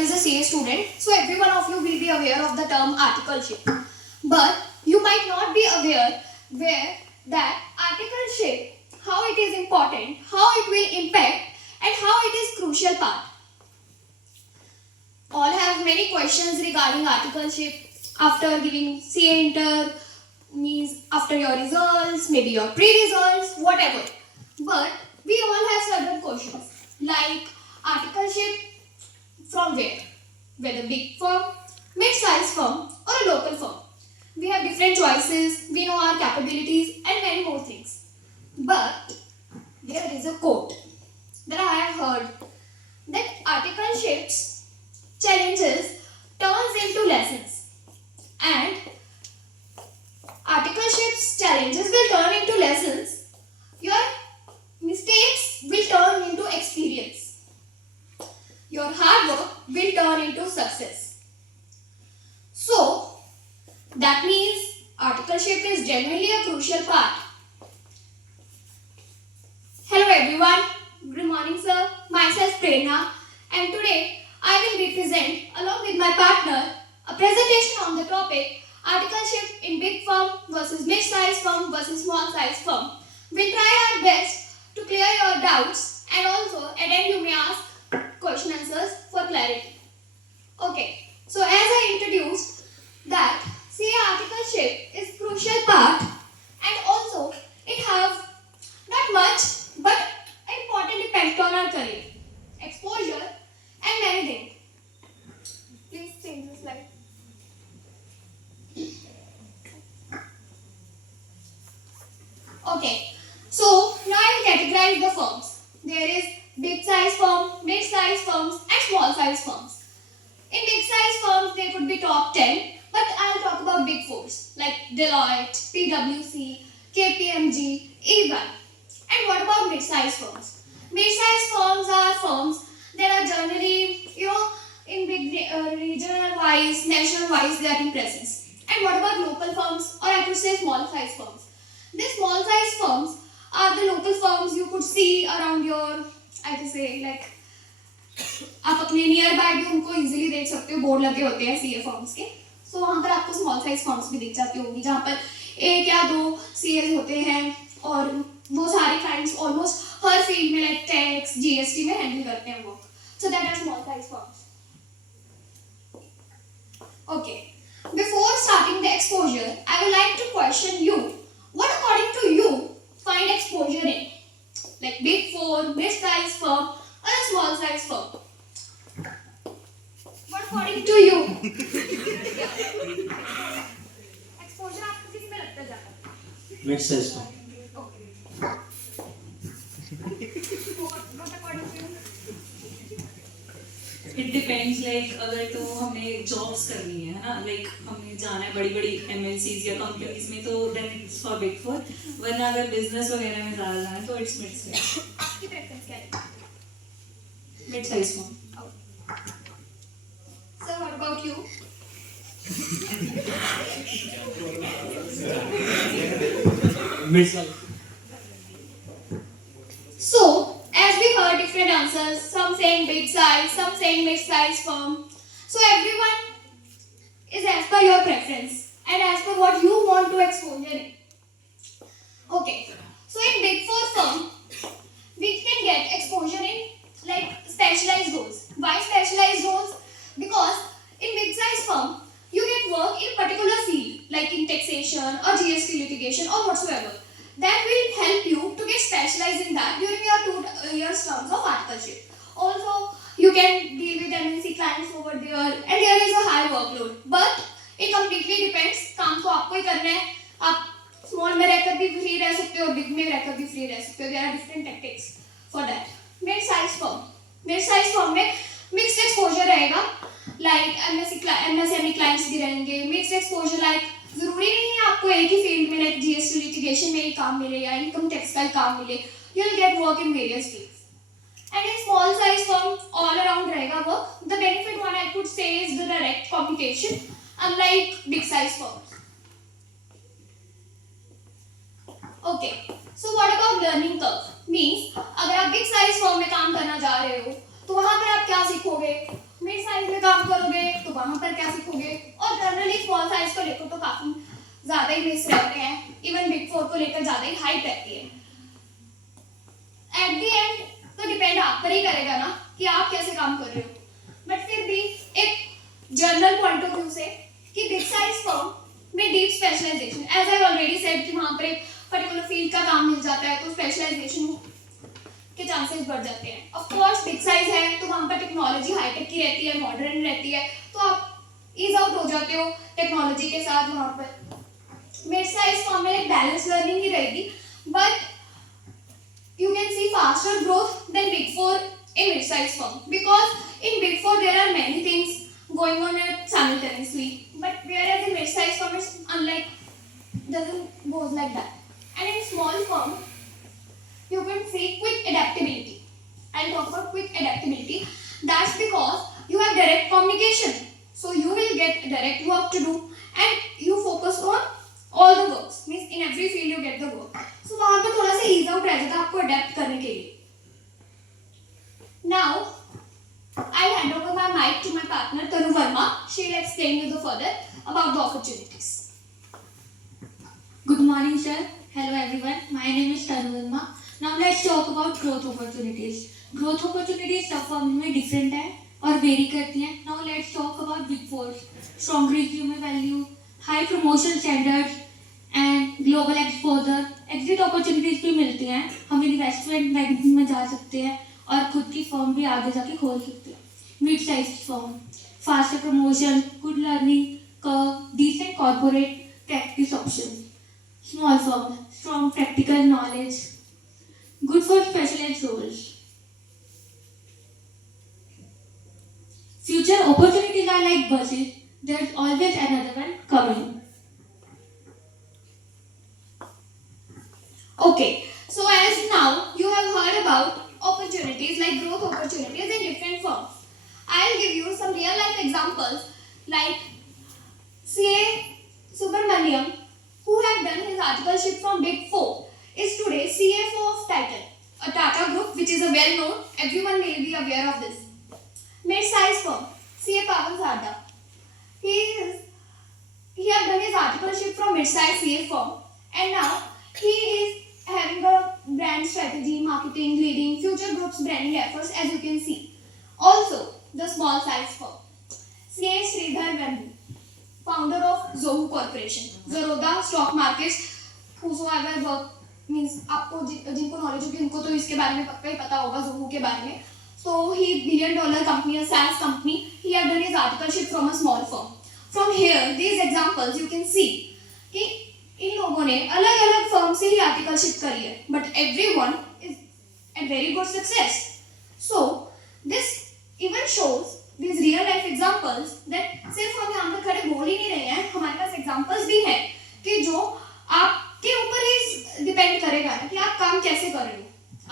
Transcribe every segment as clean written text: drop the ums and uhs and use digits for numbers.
is a CA student, so every one of you will be aware of the term articleship. But you might not be aware where that articleship, how it is important, how it will impact, and how it is crucial part. All have many questions regarding articleship after giving CA inter, means after your results, maybe your pre-results, whatever. But we all have certain questions like articleship from where? Whether big firm, mid-sized firm or a local firm. We have different choices, we know our capabilities and many more things. But there is a quote that I have heard that articleship's challenges turns into lessons, and articleship's challenges will turn into lessons. Your mistakes will turn into experience. Your hard work will turn into success. So, that means articleship is genuinely a crucial part. Hello everyone, good morning sir, myself Prerna, and today I will represent along with my partner a presentation on the topic articleship in big firm versus mid-sized firm versus small-sized firm. We'll try our best to clear your doubts and also at end you may ask question answers for clarity. Okay, so as I introduced that CA articleship is crucial part and also it have not much but important impact on our career, exposure and many things. Please change the slide. Okay, so now I will categorize the firms. There is big size firm, mid size firms and small size firms. In big size firms there could be top 10, but I'll talk about big fours like Deloitte, PwC, KPMG, EY. And what about mid size firms? Mid size firms are firms that are generally, in big regional wise, national wise they are in presence. And what about local firms, or I could say small size firms? These small size firms are the local firms you could see around your, I could say like, आप अपने near by भी उनको easily देख सकते हो, board लगे होते हैं सीए फर्म्स के, सो वहाँ पर आपको स्मॉल साइज फर्म्स भी दिख जाती होंगी जहाँ पर एक या दो सीएस होते हैं और वो सारे क्लाइंट्स ऑलमोस्ट हर फील्ड में लाइक टैक्स जीएसटी में हैंडल करते हैं वो, so that are small size firms. Okay, before starting the exposure, I would like to question you. What according to you find exposure in? Like big four, mid-sized firm or a small size firm? What according to you? Exposure आपको किस में लगता जाता है? Mid-sized firm. Okay. What according to you? It depends like अगर तो हमें jobs करनी है ना, लाइक हमें जाना है बड़ी बड़ी एमएनसीज या कंपनीज में तो then it's for big four, वरना अगर बिजनेस वगैरह में ज़्यादा जाना है तो इट्स मिड साइज. आपकी प्रेफरेंस क्या है? Mid size firm. Sir, what about you? Mid-sized. So, as we heard different answers, some saying big size, some saying mid-size firm. So everyone is as per your preference and as per what you want to exposure in. Okay, so in big four firm, we can get exposure in like specialized roles. Why specialized roles? Because in mid-size firm, you get work in particular field like in taxation or GST litigation or whatsoever. That will help you to get specialized in that during your 2 years terms of articleship. Also, you can deal with MNC clients over there and there is a high workload. But it completely depends. काम तो आपको ही करना है. आप small में रहकर भी free रह सकते हो, big में रहकर भी free रह सकते हो. There are different tactics for that. Mid-size firm. Mid-size firm में mixed exposure रहेगा. Like MSME clients भी रहेंगे. Mixed exposure like जरूरी नहीं है आपको एक ही फील्ड में लाइक जीएसटी लिटिगेशन में ही काम मिले या इनकम टैक्स का ही काम मिले. You will get work in various fields. And in small size firm all around रहेगा work. The benefit one I could say is the direct competition unlike big size firms. Okay, so what about learning curve? Means अगर आप big size firm में काम करना जा रहे हो तो वहां पर आप क्या सीखोगे? मिड साइज में ज़्यादा ही मिस रहते हैं, इवन बिग फोर को लेकर ज़्यादा ही हाइप रहती है। एट द एंड तो डिपेंड आप पर ही करेगा ना कि आप कैसे काम कर रहे हो, बट फिर भी एक जर्नल पॉइंट ऑफ व्यू से कि बिग साइज फर्म में deep specialisation, as I already said कि वहाँ पर एक पर्टिकुलर फील्ड का काम मिल जाता है तो स्पेशलाइजेशन के चांसेस बढ़ जाते हैं। ऑफ कोर्स बिग साइज है तो वहाँ पर टेक्नोलॉजी हाईटेक की रहती है, मॉडर्न रहती है, तो आप ईज आउट हो जाते हो टेक्नोलॉजी के साथ। वहाँ पर मिड साइज फॉर्म में एक बैलेंस लर्निंग ही रहेगी, but you can see faster growth than big four in mid-sized firm, because in big four there are many things going on simultaneously, but whereas in mid-sized firm it's unlike, doesn't goes like that. And in small firm you can see quick adaptability. I'll talk about quick adaptability. That's because you have direct communication, so you will get direct work to do and you focus on all the works, means in every field you get the work. So वहाँ पर थोड़ा सा ease out रह जाता है आपको adapt करने के लिए. Now I'll hand over my mic to my partner Tanu Verma. She'll explain you the further about the opportunities. Good morning, sir. Hello, everyone. My name is Tanu Verma. Now let's talk about growth opportunities. Growth opportunities सब firm में different है और vary करती हैं. Now let's talk about big four. Strong resume value, high promotion standards, and global exposure. Exit opportunities भी मिलती हैं. हम investment banking में जा सकते हैं और खुद की फर्म भी आगे जाके खोल सकते हैं. Mid-sized firm, faster promotion, good learning curve, decent corporate practice options. Small firm, strong practical knowledge, good for specialized roles. Future opportunities are like buses, there's always another one coming. Okay, so as now you have heard about opportunities like growth opportunities in different firms. I'll give you some real life examples like CA Subramaniam, who have done his articleship from Big Four, is today CFO of Titan, a Tata group which is a well known, everyone may be aware of this. Mid-sized firm, CA Pavan Sarda. He have done his articleship from mid-sized CA firm, and now he is having a brand strategy, marketing, leading future group's branding efforts, as you can see. Also, the small size firm, CA Sridhar Vembu, founder of Zoho Corporation, Zerodha Stock Markets. Whosoever work means आपको जिनको knowledge होगी उनको तो इसके बारे में पक्का ही पता होगा Zoho के बारे में. So he $1 billion company, a SaaS company. He have done his articleship from a small firm. From here, these examples you can see कि इन लोगों ने अलग अलग फर्म से ही आर्टिकलशिप करी है, but everyone is a very good success. So this even shows these real life examples that सिर्फ हम यहाँ पर खड़े बोल ही नहीं रहे हैं, हमारे पास examples भी हैं कि जो आपके ऊपर ही डिपेंड करेगा कि आप काम कैसे कर रहे हो.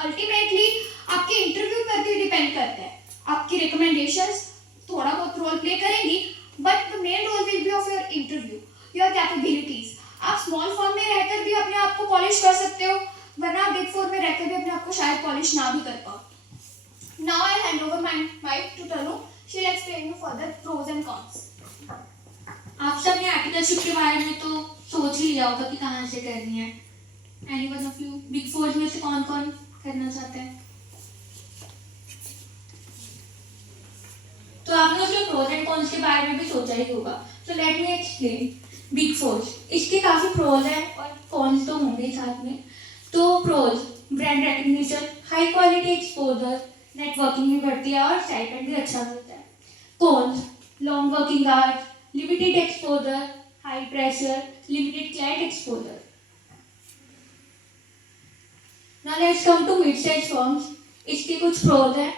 अल्टीमेटली आपके इंटरव्यू पर भी डिपेंड करता है. आपकी रिकमेंडेशंस थोड़ा बहुत रोल प्ले करेंगी, but the main role will be of your interview, your capabilities. आप स्मॉल फर्म में रहकर भी अपने आप को पॉलिश कर सकते हो, वरना बिग फोर में रहकर भी अपने आप को शायद पॉलिश ना भी कर पाओ. Now I'll hand over my mic to Tanu. She'll explain you further pros and cons. आप सब ने आर्टिकलशिप के बारे में तो सोच ही लिया होगा कि कहाँ से करनी है. Anyone of you big four में से कौन कौन करना चाहते हैं? तो आपने उसके प्रोज एंड कॉन्स के बारे में भी सोचा ही होगा. So let me explain. Big four, इसके काफी प्रोज हैं और कॉन्स तो होंगे साथ में. तो pros, brand recognition, high quality exposure, networking भी बढ़ती है और स्टाइपेंड भी अच्छा मिलता है. Cons, long working hours, limited exposure, high pressure, limited client exposure. Now let's come to mid size firms. इसके कुछ प्रोज हैं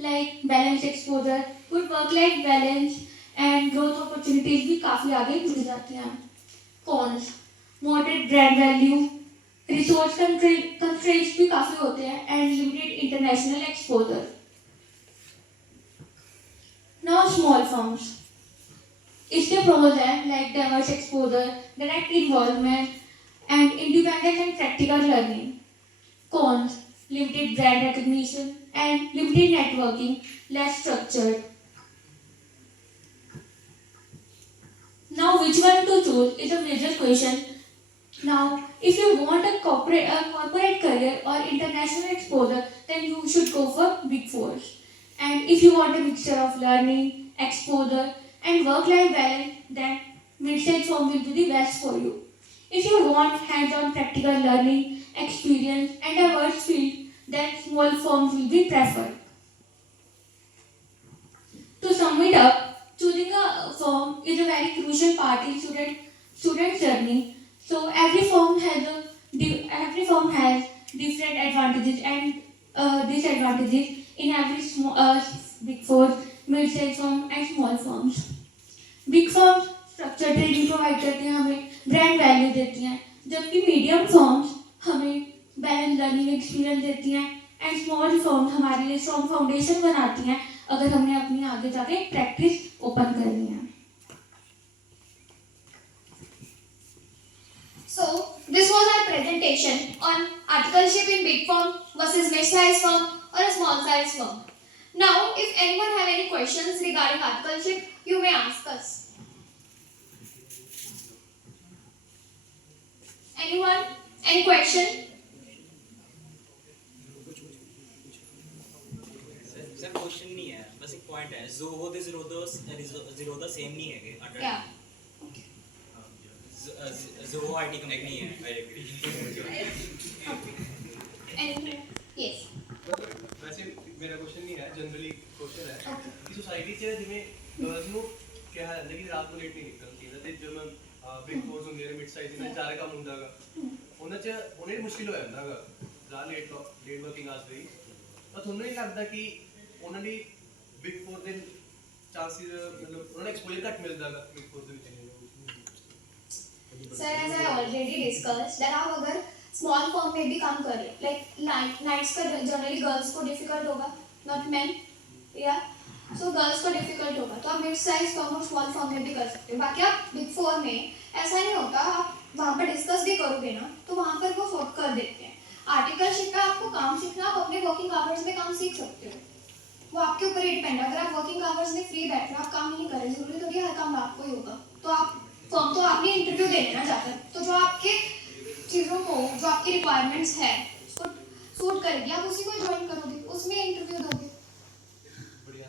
like balance exposure, good work life balance and growth opportunities भी काफ़ी आगे मिल जाती हैं. Cons, moderate brand value, resource constraints भी काफ़ी होते हैं and limited international exposure. Now small firms. इसके प्रोज हैं like diverse exposure, direct involvement and independence and practical learning. Cons, limited brand recognition and limited networking, less structured. Now which one to choose is a major question Now, if you want a corporate career or international exposure, then you should go for Big Fours. And if you want a mixture of learning, exposure, and work-life balance, then mid-sized firm will be the best for you. If you want hands-on practical learning, experience, and a diverse field, then small firms will be preferred. To sum it up, choosing a firm is a very crucial part in student journey. So every firm has different advantages and disadvantages in every big four, mid-sized firm and small firms. Big firms structure training provide करते हैं, हमें brand value देती हैं, जबकि medium firms हमें balance learning experience देती हैं and small firms हमारे लिए स्ट्रॉन्ग फाउंडेशन बनाती हैं अगर हमने अपनी आगे जाके प्रैक्टिस ओपन करनी है. So, this was our presentation on articleship in big firm versus mid-sized firm or a small-sized firm. Now, if anyone have any questions regarding articleship, you may ask us. Anyone? Any question? Sir question नहीं है, बस एक point है. ज़ोहो दे Zerodha same नहीं है कि Yeah. Zoho IT company नहीं है. I agree. Anything? Yes. वैसे मेरा क्वेश्चन नहीं है, जनरली क्वेश्चन है कि सोसाइटी च जिवें गर्ल्स ਨੂੰ ਕਿਹਾ ਜਾਂਦਾ ਕਿ ਰਾਤ ਨੂੰ ਲੇਟ ਨਹੀਂ ਨਿਕਲਣਾ ਚਾਹੀਦਾ ਤੇ ਜਦੋਂ ਬਿਗ ਫੋਰਸ ਹੁੰਦੇ ਨੇ ਮਿਡ ਸਾਈਜ਼ ਦੇ ਚਾਰੇ ਕੰਮ ਹੁੰਦਾਗਾ ਉਹਨਾਂ ਚ ਉਹਨੇ ਮੁਸ਼ਕਿਲ ਹੋ ਜਾਂਦਾਗਾ ਜ਼ਿਆਦਾ ਲੇਟ ਵਰਕਿੰਗ ਆਵਰਸ ਲਈ. ਤਾਂ ਤੁਹਾਨੂੰ ਨਹੀਂ ਲੱਗਦਾ ਕਿ ਉਹਨਾਂ ਦੀ ਬਿਗ ਫੋਰ ਦੇ ਚਾਂਸਿਸ ਮਤਲਬ ਉਹਨਾਂ ਨੂੰ ਐਕਸਪੋਜ਼ਰ ਘੱਟ ਮਿਲਦਾਗਾ ਬਿਗ ਫੋਰ ਦੇ ਵਿੱਚ? Sir, as I already discussed, that आप अगर small firm में भी काम कर रहे हैं, like nights का generally girls को difficult होगा, not men, yeah. So girls को difficult होगा, तो आप mid size firm और small firm में भी कर सकते हो. बाकी आप big four में ऐसा नहीं होता, आप वहाँ पर डिस्कस भी करोगे ना, तो वहाँ पर वो सॉर्ट कर देते हैं. आर्टिकलशिप में आपको काम सीखना, आप अपने वर्किंग आवर्स में काम सीख सकते हो. वो आपके ऊपर ही डिपेंड है. अगर आप वर्किंग आवर्स में फ्री बैठ रहे हो, आप काम नहीं कर रहे, जरूरी थोड़ी हर काम आपको ही होगा. तो आप फॉर्म तो आपने इंटरव्यू देने ना जाकर, तो जो आपके चीज़ों को, जो आपकी रिक्वायरमेंट्स है उसको सूट करेगी, आप उसी को ज्वाइन करोगे, उसमें इंटरव्यू दोगे. बढ़िया.